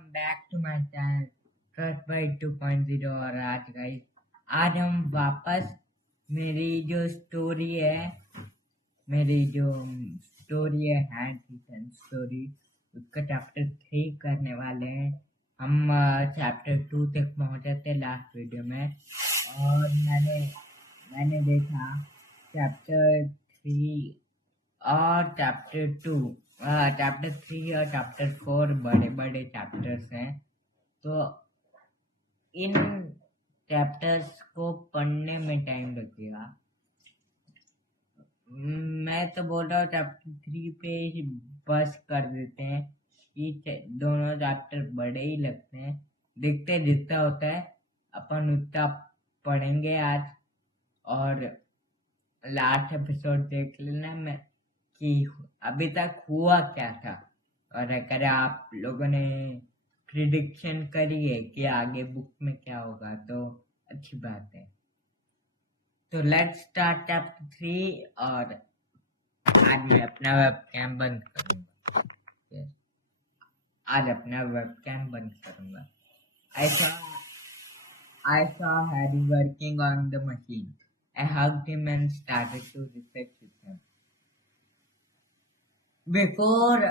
Welcome back to my channel first bite 2.0। और आज हम वापस मेरी जो स्टोरी है हैंड किचन स्टोरी उसका चैप्टर 3 करने वाले हैं। हम चैप्टर 2 तक पहुंचे थे लास्ट वीडियो में, और मैंने देखा चैप्टर 3 और चैप्टर 2, चैप्टर 3 और चैप्टर 4 बड़े बड़े चैप्टर्स हैं। तो इन चैप्टर्स को पढ़ने में टाइम लगेगा। मैं तो बोल रहा हूँ चैप्टर 3 पे ही बस कर देते हैं। ये दोनों चैप्टर बड़े ही लगते हैं, देखते जितना होता है अपन उतना पढ़ेंगे आज। और लास्ट एपिसोड देख लेना मैं कि अभी तक हुआ क्या था, और अगर आप लोगों ने प्रिडिक्शन करी है कि आगे बुक में क्या होगा तो अच्छी बात है। तो लेट्स स्टार्ट चैप्टर 3। और आज मैं अपना वेबकैम बंद करूंगा। Yes. आज अपना वेबकैम बंद करूंगा। I saw Harry working on the machine. I hugged him and started to research with him. Before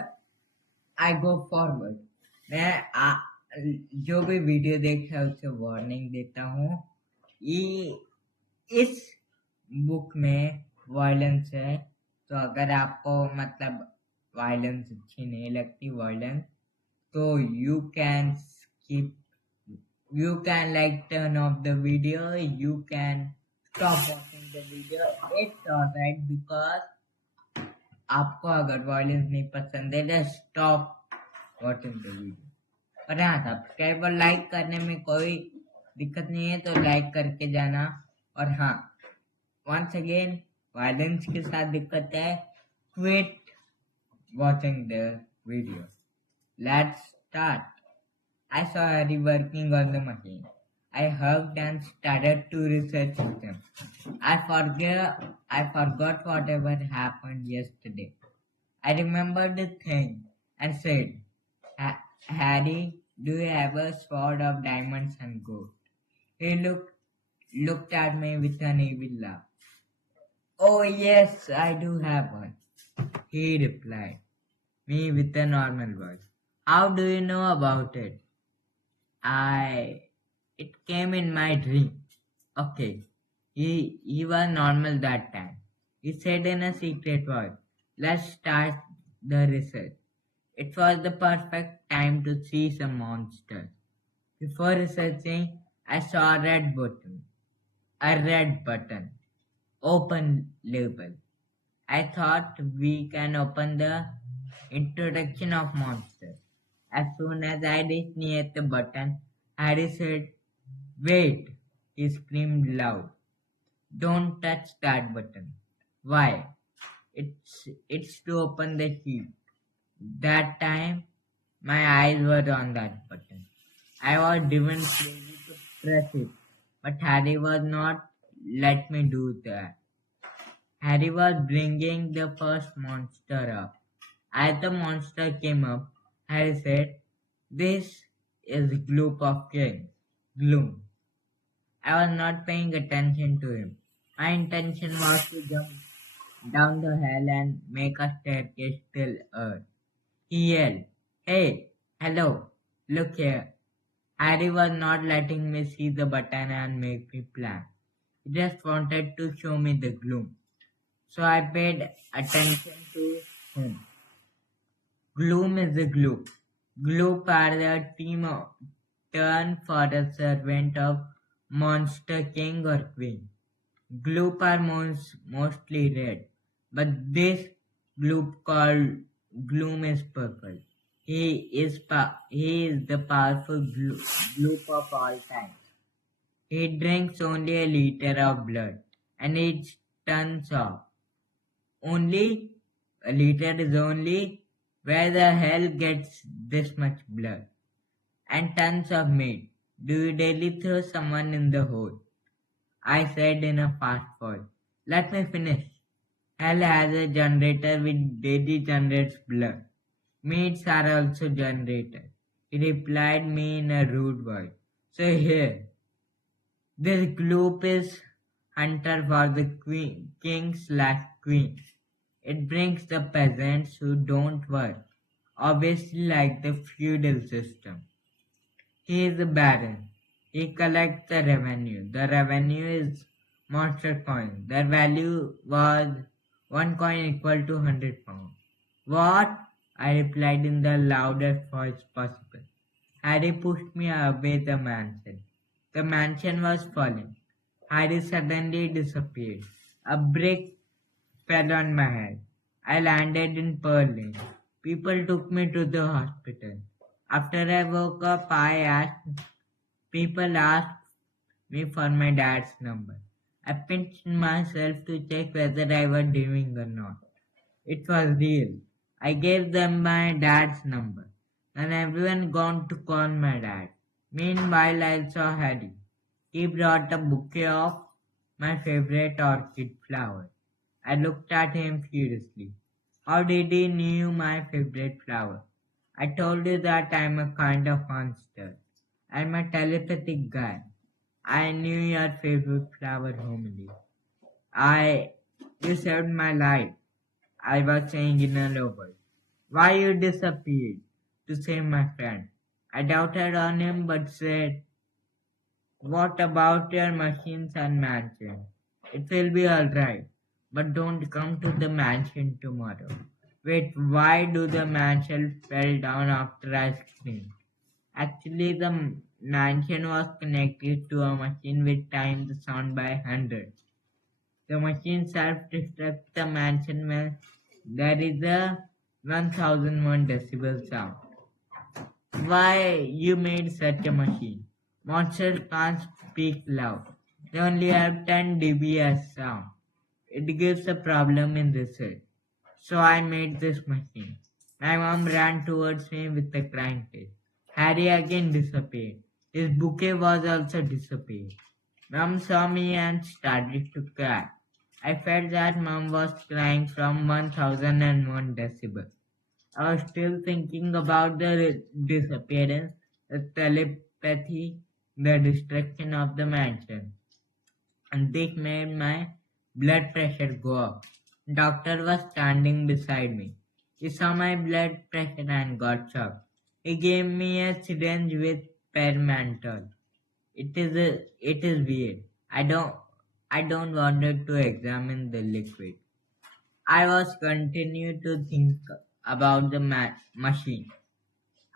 I go forward, मैं जो भी वीडियो देख रहा है उसे वार्निंग देता हूँ। ये इस बुक में वायलेंस है, तो अगर आपको मतलब वायलेंस अच्छी नहीं लगती तो you can skip, you can like turn off the video, you can stop watching the video. It's alright because आपको अगर वायलेंस नहीं पसंद है just stop watching the video। और हाँ, सब्सक्राइब और लाइक करने में कोई दिक्कत नहीं है तो लाइक करके जाना। और हाँ, once again वायलेंस के साथ दिक्कत है, quit watching the video। Let's start। I saw Harry working on the machine. I hugged and started to research with him. I forgot whatever happened yesterday. I remembered the thing and said, Harry, do you have a sword of diamonds and gold? He looked at me with an evil laugh. Oh yes, I do have one, he replied me with a normal voice. How do you know about it? It came in my dream. Okay, he was normal that time. He said in a secret voice, let's start the research. It was the perfect time to see some monsters. Before researching, I saw a red button, open label. I thought we can open the introduction of monsters. As soon as I reached near the button, Harry said, wait, he screamed loud. Don't touch that button. Why? It's to open the sheet. That time, my eyes were on that button. I was driven crazy to press it, but Harry was not let me do that. Harry was bringing the first monster up. As the monster came up, Harry said, this is Gloop of King, Gloom. I was not paying attention to him. My intention was to jump down the hill and make a staircase till earth. He yelled, hey, hello, look here. Harry was not letting me see the button and make me plan. He just wanted to show me the gloom. So I paid attention to him. Gloom is the gloop. Gloop are the turn for a servant of Monster King or Queen. Gloop are mostly red, but this gloop called Gloom is purple. He is the powerful gloop of all time. He drinks only a liter of blood and eats tons of. Only a liter is only where the hell gets this much blood and tons of meat. Do you daily throw someone in the hole? I said in a fast voice. Let me finish. Hell has a generator which daily generates blood. Meats are also generated. He replied me in a rude voice. So here, this gloop is hunter for the king/queen. It brings the peasants who don't work, obviously like the feudal system. He is the baron. He collects the revenue. The revenue is monster coin. Their value was one coin equal to 100 pounds. What? I replied in the loudest voice possible. Harry pushed me away the mansion. The mansion was falling. Harry suddenly disappeared. A brick fell on my head. I landed in Pearl Lane. People took me to the hospital. After I woke up, people asked me for my dad's number. I pinched myself to check whether I was dreaming or not. It was real. I gave them my dad's number, and everyone gone to call my dad. Meanwhile, I saw Harry. He brought a bouquet of my favorite orchid flower. I looked at him furiously. How did he knew my favorite flower? I told you that I'm a kind of monster. I'm a telepathic guy. I knew your favorite flower, homily. You saved my life. I was saying in a low voice. Why you disappeared? To save my friend. I doubted on him but said, what about your machines and mansion? It will be alright, but don't come to the mansion tomorrow. Wait, why do the mansion fell down after I screamed? Actually, the mansion was connected to a machine which timed the sound by hundreds. The machine self-destructs the mansion when there is a 1001 decibel sound. Why you made such a machine? Monsters can't speak loud. They only have 10 dB as sound. It gives a problem in research. So I made this machine. My mom ran towards me with a crying face. Harry again disappeared. His bouquet was also disappeared. Mom saw me and started to cry. I felt that mom was crying from 1001 decibels. I was still thinking about the disappearance, the telepathy, the destruction of the mansion. And this made my blood pressure go up. Doctor was standing beside me. He saw my blood pressure and got shocked. He gave me a syringe with perimantol. It is weird. I don't wanted to examine the liquid. I was continuing to think about the machine.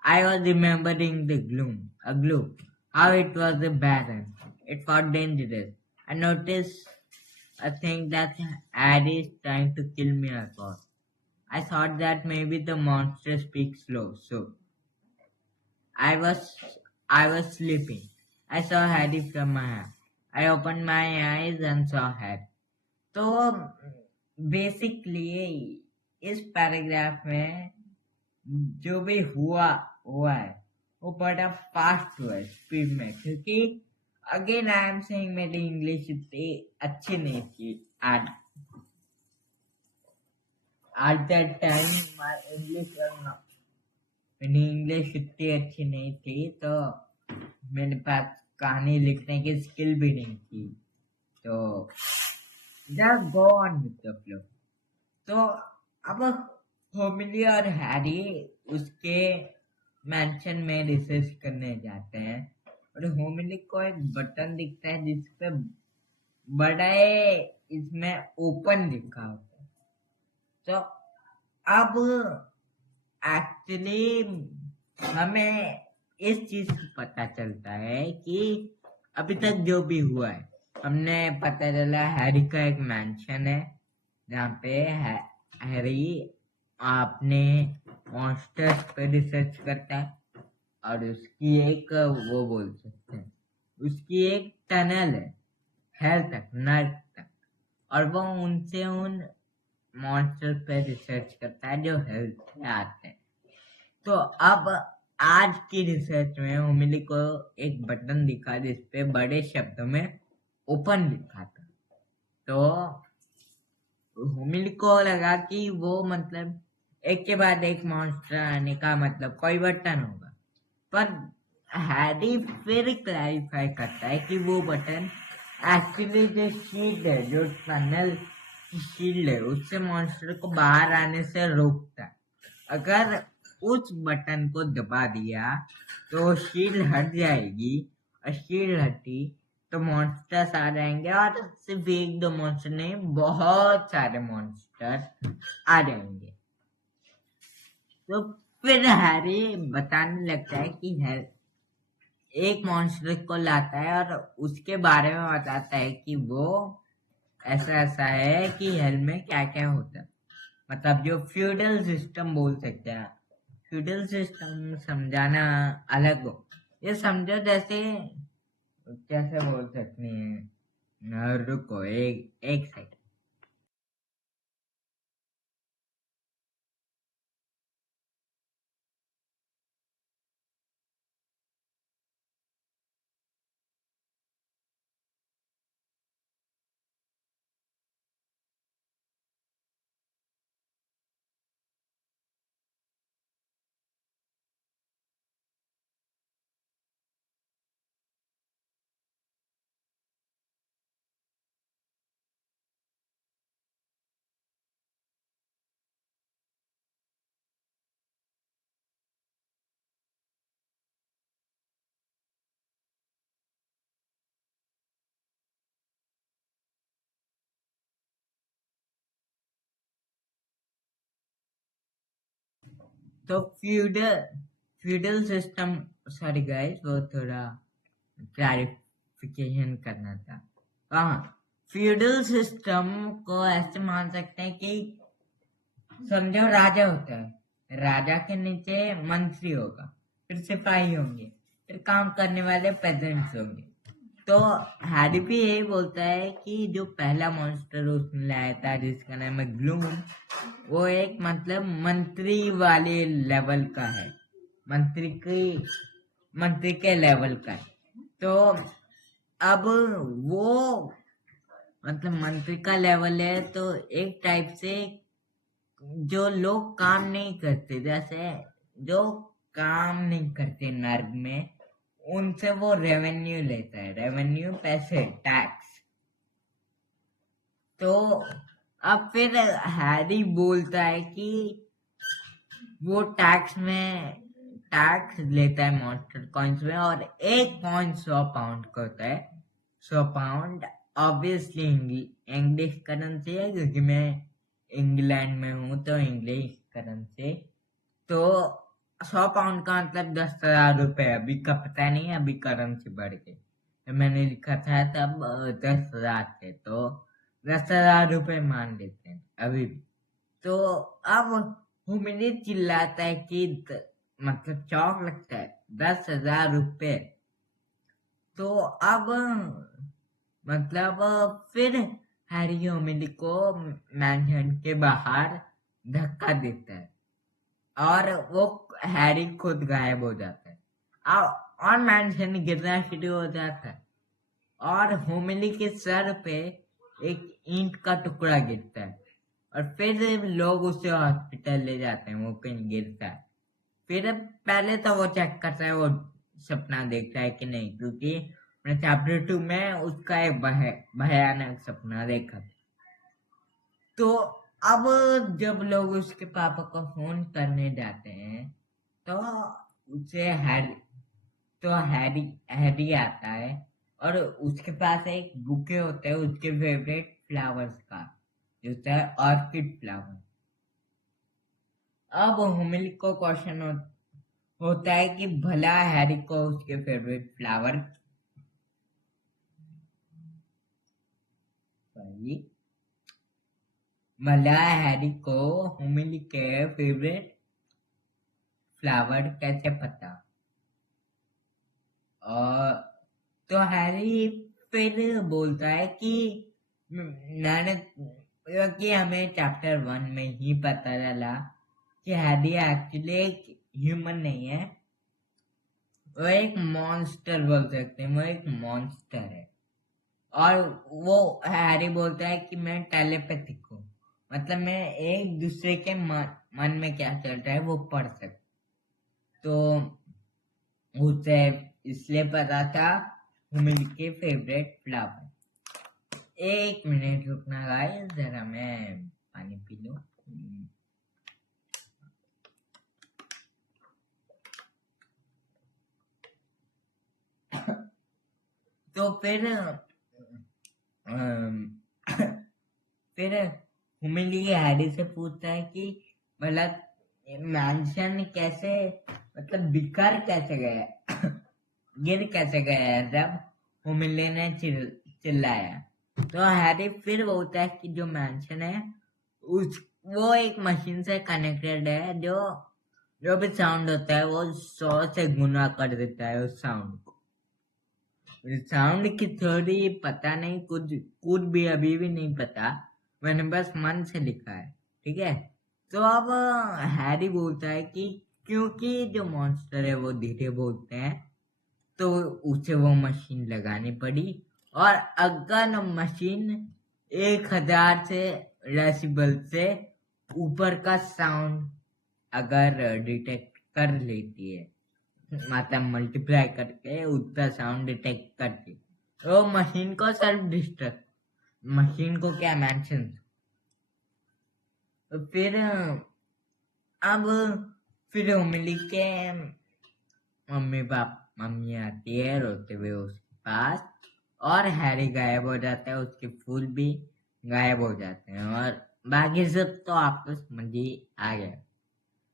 I was remembering the glue, how it was a barren. It was dangerous. I noticed a thing that Harry is trying to kill me across. I thought that maybe the monster speaks slow, so I was I was sleeping. I saw Harry from my hand. I opened my eyes and saw Harry. तो basically इस paragraph में जो भी हुआ है वो बड़ा fast हुआ है स्पीड में, क्योंकि अगेन आई एम सेइंग मेरी इंग्लिश इतनी अच्छी नहीं थी एट दैट टाइम मेरी इंग्लिश इतनी अच्छी नहीं थी, तो मेरे पास कहानी लिखने की स्किल भी नहीं थी, तो just go on with the flow. तो अब होमिली और हैरी उसके मैंशन में रिसर्च करने जाते हैं और होमिली को एक बटन दिखता है जिसपे बड़े इसमें ओपन लिखा होता है। तो अब एक्चुअली हमें इस चीज को पता चलता है कि अभी तक जो भी हुआ है, हमने पता चला हैरी का एक मैंशन है जहाँ पे हैरी अपने मॉन्स्टर्स पे रिसर्च करता है और उसकी एक वो बोल सकते हैं उसकी एक टनल है हेल तक, नर्क तक, और वो उनसे उन मॉन्स्टर पे रिसर्च करता है जो हेल्थ से आते हैं। तो अब आज की रिसर्च में होमिली को एक बटन दिखा जिसपे बड़े शब्दों में ओपन लिखा था। तो होमिली को लगा कि वो मतलब एक के बाद एक मॉन्स्टर आने का मतलब कोई बटन होगा। पर हैरी फिर क्लैरिफाई करता है कि वो बटन एक्चुअली जो शील्ड है, जो टनल की शील्ड है, उससे मॉन्स्टर को बाहर आने से रोकता है। अगर उस बटन को दबा दिया तो शील्ड हट जाएगी, और शील्ड हटी तो मॉन्स्टर्स आ जाएंगे, और सिर्फ एक दो मॉन्स्टर नहीं, बहुत सारे मॉन्स्टर आ जाएंगे। तो फिर हैरी बताने लगता है कि एक मॉन्स्टर को लाता है और उसके बारे में बताता है कि वो ऐसा ऐसा है कि हेल में क्या क्या होता है। मतलब जो फ्यूडल सिस्टम बोल सकते हैं, फ्यूडल सिस्टम समझाना अलग हो, ये समझो जैसे कैसे बोल सकते हैं, रुको एक एक सेकंड। तो feudal feudal system, sorry guys, वो थोड़ा क्लैरिफिकेशन करना था। हाँ, फ्यूडल सिस्टम को ऐसे मान सकते हैं कि समझो राजा होता है, राजा के नीचे मंत्री होगा, फिर सिपाही होंगे, फिर काम करने वाले पेजेंट्स होंगे। तो हैरी भी यही बोलता है कि जो पहला मॉन्स्टर उसने लाया था जिसका नाम है ग्लूम, वो एक मतलब मंत्री वाले लेवल का है, मंत्री के लेवल का है। तो अब वो मतलब मंत्री का लेवल है, तो एक टाइप से जो लोग काम नहीं करते, जैसे जो काम नहीं करते नर्क में, उनसे वो रेवेन्यू लेता है, रेवेन्यू पैसे, टैक्स। तो अब फिर हैरी बोलता है कि वो टैक्स लेता है मॉन्स्टर कॉइन्स में, और एक कॉइन 100 पाउंड का होता है। 100 पाउंड ऑब्वियसली इंग्लिश करेंसी है, क्योंकि मैं इंग्लैंड में हूँ तो इंग्लिश करेंसी। तो 100 पाउंड का मतलब 10,000 रुपए। अभी का पता नहीं, अभी करेंसी बढ़ गई, तो मैंने लिखा था तब 10,000 थे, तो 10,000 रुपए मान लेते हैं अभी भी। तो अब हुमिनी चिल्लाता है कि मतलब चौक लगता है, 10,000 रुपए। तो अब मतलब फिर हैरी हुमिनी को मैनहट्टन के बाहर धक्का देता है, और वो हैरी खुद गायब हो जाता है, और मैनहट्टन गिरना शुरू हो जाता है, और होमिली के सर पे एक ईंट का टुकड़ा गिरता है, और फिर लोग उसे हॉस्पिटल ले जाते हैं, वो कहीं गिरता है। फिर पहले तो वो चेक करता है वो सपना देखता है कि नहीं, क्योंकि मैंने चैप्टर 2 में उसका एक भयानक सपना देखा। तो अब जब लोग उसके पापा को फोन करने जाते हैं, तो उसे हैरी आता है, और उसके पास एक बुके होते हैं उसके फेवरेट फ्लावर्स का, जो होता है ऑर्किड फ्लावर। अब हुमिल को क्वेश्चन होता है कि भला हैरी को उसके फेवरेट फ्लावर, सॉरी, भला हैरी को हुमिल के फेवरेट फ्लावर कैसे पता। और तो हैरी फिर बोलता है कि मैंने कि हमें चैप्टर 1 में ही पता चला कि हैरी एक्चुअली एक ह्यूमन नहीं है, वो एक मॉन्स्टर बोल सकते हैं, वो एक मॉन्स्टर है। और वो हैरी बोलता है कि मैं टेलीपैथिक हूँ, मतलब मैं एक दूसरे के मन में क्या चल रहा है वो पढ़ सकता। तो उसे इसलिए पता था हुमिल के फेवरेट फ्लावर। एक मिनट रुकना गाइस, जरा मैं पानी पी लूं। तो फिर फिर हुमिली हैरी से पूछता है कि मतलब मैंशन कैसे, मतलब बिखर कैसे गया, गिर कैसे गया है जब हुमिली ने चिल्लाया। तो हैरी फिर बोलता है कि जो मैंशन है उस वो एक मशीन से कनेक्टेड है, जो जो भी साउंड होता है वो 100 से गुना कर देता है उस साउंड को। साउंड की थ्योरी पता नहीं, कुछ भी अभी भी नहीं पता, मैंने बस मन से लिखा है, ठीक है। तो अब हैरी बोलता है कि क्योंकि जो मॉन्स्टर है वो धीरे बोलते हैं, तो उसे वो मशीन लगानी पड़ी। और अगर मशीन 1000 से डेसिबल से ऊपर का साउंड अगर डिटेक्ट कर लेती है, मतलब मल्टीप्लाई करके उतना साउंड डिटेक्ट करती, तो मशीन को सेल्फ डिस्ट्रक्ट, मशीन को क्या मेंशन। तो फिर अब फिर उमली के मम्मी आती है रोते हुए उसके पास, और हैरी गायब हो जाता है, उसके फूल भी गायब हो जाते हैं, और बाकी सब तो आपको समझ ही आ गया।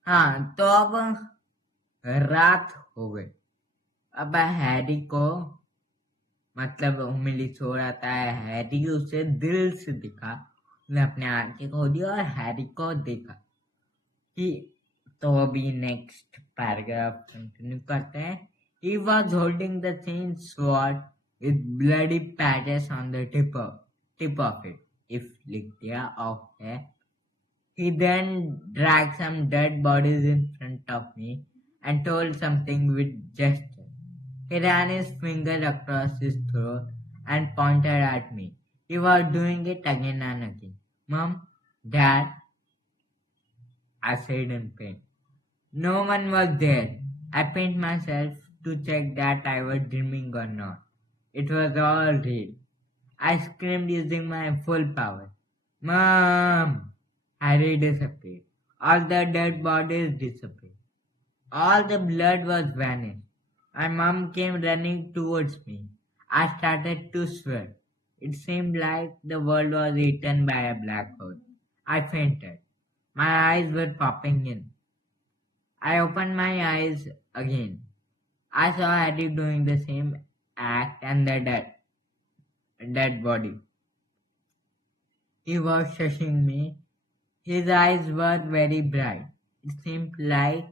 हाँ, तो अब रात हो गई। अब हैरी को, मतलब उमिली सो रहता है, हैरी उसे दिल से दिखा, उसने अपने आंखें खोली और हैरी को देखा कि, तो अभी नेक्स्ट पैराग्राफ कंटिन्यू करते हैं। He was holding the same sword with bloody patches on the tip of it. If लिख दिया of है। He then dragged some dead bodies in front of me and told something with gesture. He ran his finger across his throat and pointed at me. He was doing it again and again. Mom, Dad, I said in pain. No one was there. I pinned myself to check that I was dreaming or not. It was all real. I screamed using my full power. Mom! Harry disappeared. All the dead bodies disappeared. All the blood was vanished. My mom came running towards me. I started to sweat. It seemed like the world was eaten by a black hole. I fainted. My eyes were popping in. I opened my eyes again. I saw Harry doing the same act and the dead body. He was shushing me. His eyes were very bright. It seemed like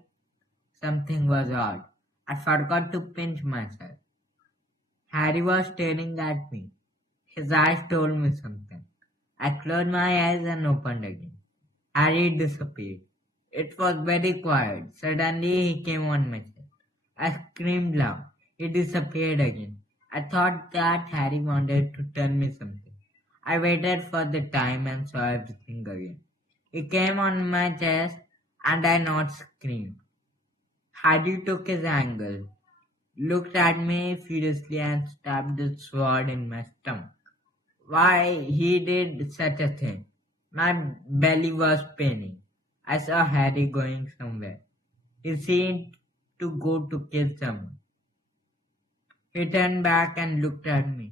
something was odd. I forgot to pinch myself. Harry was staring at me. His eyes told me something. I closed my eyes and opened again. Harry disappeared. It was very quiet. Suddenly he came on my chest. I screamed loud. He disappeared again. I thought that Harry wanted to tell me something. I waited for the time and saw everything again. He came on my chest and I not screamed. Harry took his angle, looked at me furiously and stabbed the sword in my stomach. Why he did such a thing? My belly was paining. I saw Harry going somewhere. He seemed to go to kill someone. He turned back and looked at me.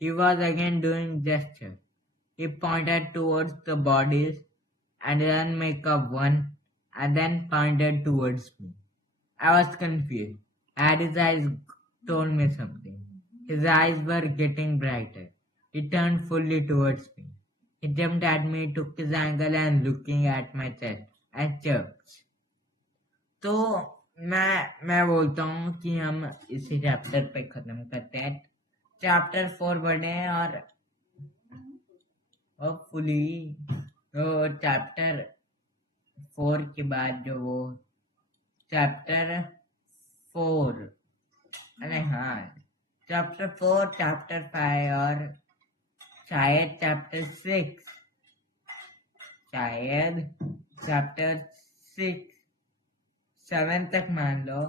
He was again doing gestures. He pointed towards the bodies and then make up one and then pointed towards me. I was confused. Harry's eyes told me something. His eyes were getting brighter. He turned fully towards me. He jumped at me, took his angle and looking at my chest and chirps. तो मैं बोलता हूँ कि हम इसी chapter पे खत्म करते हैं। चैप्टर 4 बढ़े हैं और होपफुली तो चैप्टर 4 के बाद जो वो चैप्टर 4, अरे हाँ, चैप्टर 4, चैप्टर 5 और शायद चैप्टर 6, शायद चैप्टर 6, 7 तक मान लो,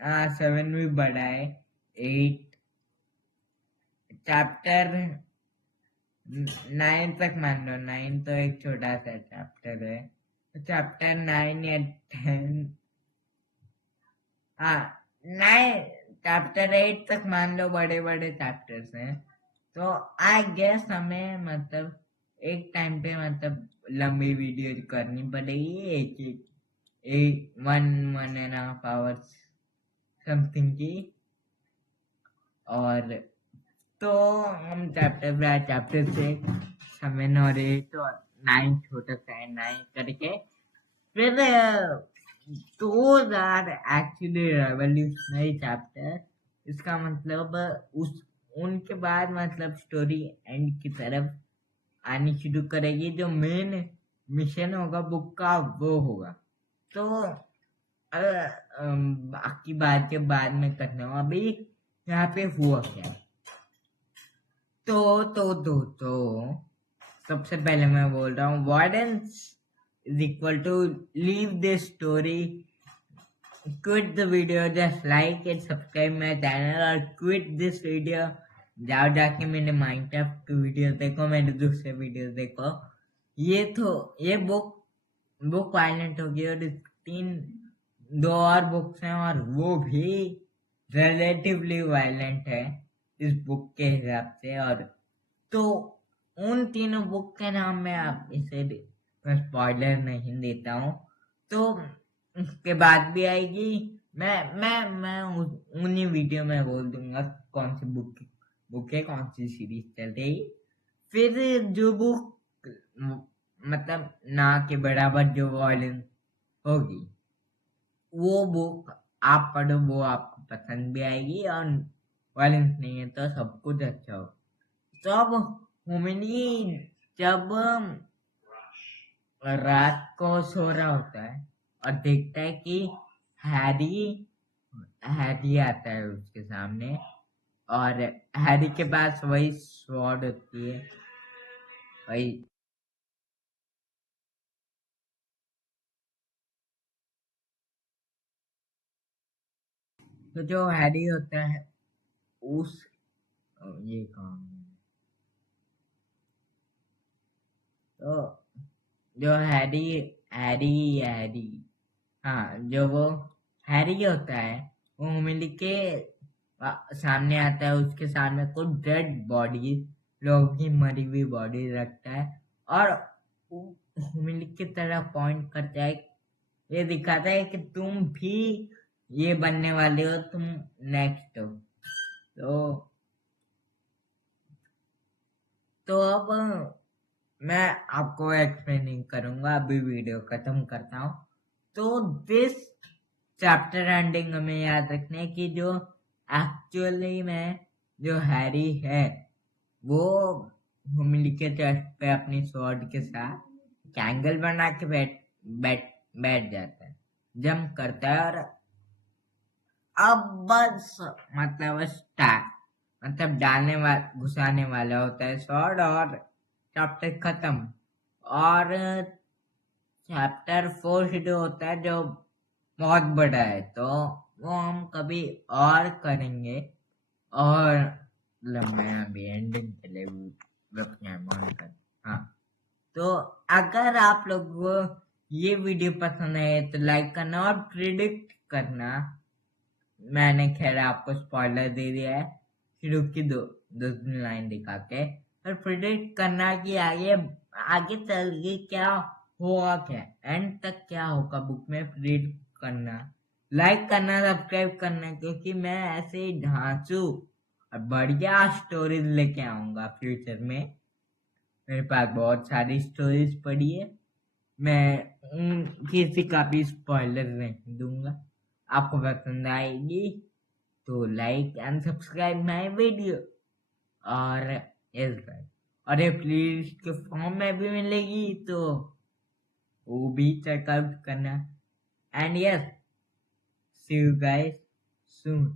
7 भी बड़ा है, 8 चैप्टर 9 तक मान लो, 9 तो एक छोटा सा चैप्टर है, तो चैप्टर 9 या 10, हाँ 9 चैप्टर 8 तक मान लो बड़े बड़े चैप्टर्स हैं, तो आई गेस हमें मतलब एक टाइम पे मतलब लंबी वीडियो करनी पड़ेगी, एक 1.5 आवर्स समथिंग की। और तो हम चैप्टर बाय चैप्टर से 7 और 8 और 9 छोटा सा है 9 करके, फिर those are actually revolutionary chapter। इसका मतलब उस उनके बाद मतलब स्टोरी एंड की तरफ आनी शुरू करेगी, जो मेन मिशन होगा बुक का वो होगा। तो बाकी बात के बाद में करना हो, अभी यहाँ पे हुआ क्या। तो सबसे पहले मैं बोल रहा हूँ wardens is equal to leave this story, quit the video, just like it, subscribe my channel और quit this video। जाओ जाके मेरे माइनक्राफ्ट की वीडियो देखो, मेरे दूसरे वीडियो देखो। ये बुक वायलेंट होगी, और 2 और बुक्स हैं और वो भी रिलेटिवली वायलेंट है इस बुक के हिसाब से। और तो उन तीनों बुक के नाम में आप इसे स्पॉइलर नहीं देता हूँ, तो उसके बाद भी आएगी। मैं उन्हीं वीडियो में बोल दूंगा कौन सी बुक है, कौन सी सीरीज चल रही। फिर जो बुक मतलब ना के बराबर जो वॉल्यूम होगी, वो बुक आप पढ़ो, वो आपको पसंद भी आएगी, और वॉल्यूम नहीं है तो सब कुछ अच्छा हो। तो अब होमिनी जब रात को सो रहा होता है और देखता है कि हैरी हैरी आता है उसके सामने, और हैरी के पास वही स्वॉर्ड होती है, वही तो जो हैरी होता है उस ये काम तो जो हैरी हैरी हैरी हाँ जो वो हैरी होता है, वो मिल के सामने आता है, उसके सामने कुछ डेड बॉडी, लोगों की मरी हुई बॉडी रखता है, और मिल की तरह पॉइंट करता है, ये दिखाता है कि तुम भी ये बनने वाले हो, तुम नेक्स्ट हो। तो अब मैं आपको एक्सप्लेनिंग करूंगा, अभी वीडियो खत्म करता हूँ। तो दिस चैप्टर एंडिंग हमें याद रखने की, जो एक्चुअली में जो हैरी है वो मिली के चेस्ट पे अपनी स्वॉर्ड के साथ एंगल बना के बैठ बैठ जाता है, जंप करता है, और अब बस मतलब स्टार्ट मतलब घुसाने वाला होता है स्वॉर्ड, और चैप्टर खत्म। और चैप्टर 4 शुरू होता है जो बहुत बड़ा है, तो वो हम कभी और करेंगे। और मैं अभी एंडिंग के लिए रखना है मान कर। हाँ, तो अगर आप लोग को ये वीडियो पसंद है तो लाइक करना और प्रिडिक्ट करना। मैंने खैर आपको स्पॉइलर दे दिया है शुरू की दो लाइन दिखा के, और प्रिडिक्ट करना कि आगे चल के क्या होगा, क्या एंड तक क्या होगा बुक में, प्रिडिक्ट करना, लाइक करना, सब्सक्राइब करना, क्योंकि मैं ऐसे ही ढांचू और बढ़िया स्टोरीज लेके आऊंगा फ्यूचर में। मेरे पास बहुत सारी स्टोरीज पड़ी है, मैं किसी का भी स्पॉइलर नहीं दूंगा। आपको पसंद आएगी तो like and subscribe my video, और यस भाई, और ये प्लेलिस्ट के फॉर्म में भी मिलेगी, तो वो भी चेकआउट करना। And yes, see you guys soon.